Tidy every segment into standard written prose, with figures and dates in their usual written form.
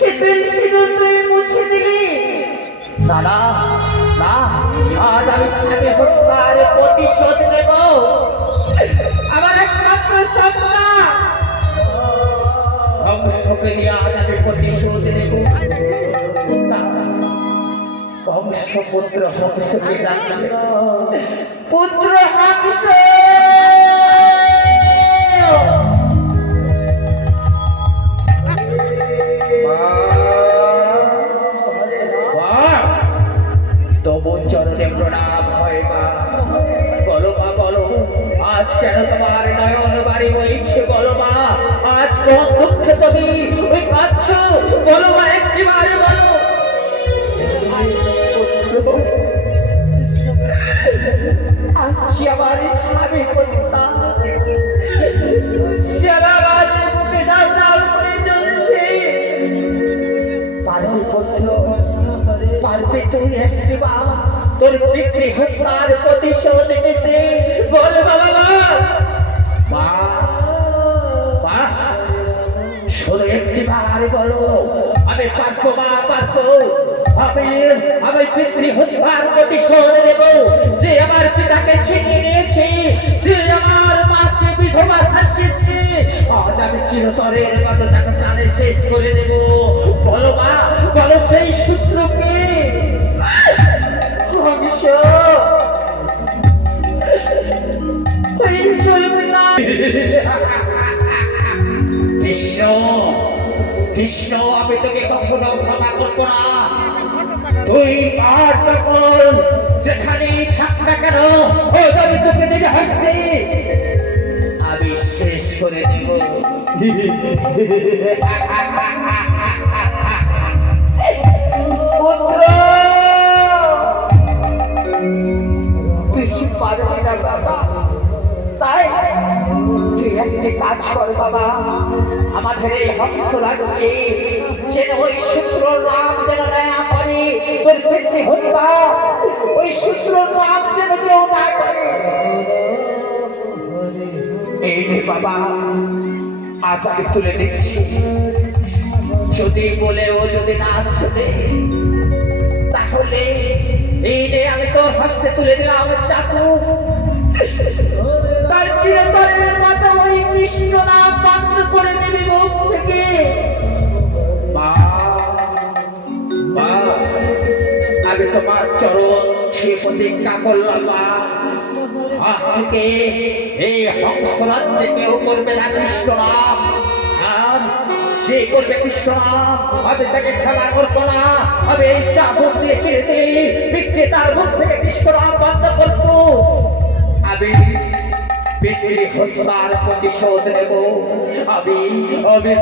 শীতল সিঁদুর তুই মুছে দিলি। না না না, আজ আমি স্বামী হত্যার প্রতিশোধ নেব। আমার একমাত্র সন্তান বংশকে নিয়ে আজ আমি প্রতিশোধ নেব। বংশপুত্র হংসকে ডাকছে, পুত্র হংস। চরণে প্রণাম হয় মা। বলো মা, বলো আজ কেন তোমার নয়ন বাড়ি বইছে? বলো মা, আজ কোন দুঃখে তুমি ওই কাঁদছ? বলো মা, একটিবারে বলো। আজকে আমার স্বামী কন্যা সারা রাত বুকে দাও দাও করে জ্বলছে। পারবে পুত্র, পারবে তুই একটিবার তোর পিতৃ হত্যার প্রতিশোধ নিতে? বল বাবা। মা মা, শুধু একটিবার বলো, আমি পারবো মা, পারবো। আমি পিতৃ হত্যার প্রতিশোধ নেব। যে আমার পিতাকে ছিনিয়ে নিয়েছে, যে আমার মাকে বিধবা সাজিয়েছে, আজ আমি চিরতরের মতো তাকে প্রাণে শেষ করে দেব। বলো মা, বলো সেই সূত্রকে। কৃষ্ণ কৃষ্ণ, আমি তোকে কখনো ক্ষমা করবো না। তুই আর তখন যেখানে থাক না কেন, আমি তোকে নিজে হাসতে আমি শেষ করে দিব। পুত্র, তুই পারবি না বাবা, তাই তুই একটি কাজ কর বাবা। আমাদের এই হংস লাগছে যেন ওই সূত্র নাম যেন না করে তোর পিতৃ হত্যা, ওই সূত্র নাম যেন কেউ না করে। এই নে বাবা, আজ আমি তুলে দিচ্ছি। যদি বলেও যদি না শুনে, তাহলে এই নে আমি তোর হস্তে তুলে দিলাম চাকু। তার চিরতরের মতো ওই কৃষ্ণ নাম বন্ধ করে দেবে মুখ থেকে। আমি তোমার চরণ সে প্রতিজ্ঞা করলাম মা, আজ থেকে এই হংস রাজ্যে কেউ করবে না কৃষ্ণ নাম। আর যে করবে কৃষ্ণ নাম, আমি তাকে খেলা করবো না। আমি এই চাবুক দিয়ে কেটে তার মুখ থেকে কৃষ্ণ নাম বন্ধ করবো। আমি পিতৃ হত্যার প্রতিশোধ নেব। আমি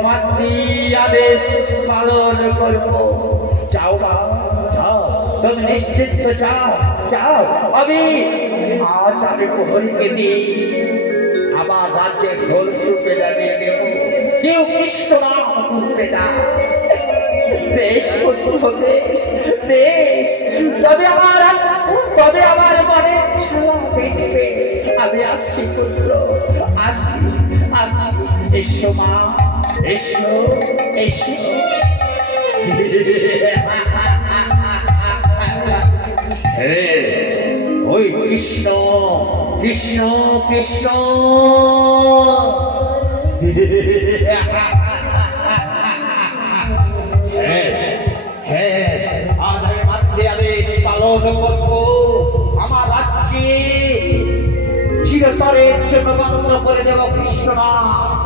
মাতৃ আদেশ পালন করব। যাও মা, যাও, তুমি নিশ্চিন্ত যাও, যাও। আজ আমি প্রহরীকে দিই আমার রাজ্যে ঢোল সুপে দাঁড়িয়ে দেব। কেউ কৃষ্ণ নাম করবে না। বেশ হবে, বেশ। তবে আমার মনে ছাড়া পেটবে। আমি আসছি পুত্র, আসছি আসছি। এসো মা, এসো এসো। ওই কৃষ্ণ কৃষ্ণ কৃষ্ণ। আজ আমি মাতৃ আদেশ পালন করব। আমার রাজ্যে চিরতরের জন্য বন্ধ করে দেব কৃষ্ণ নাম।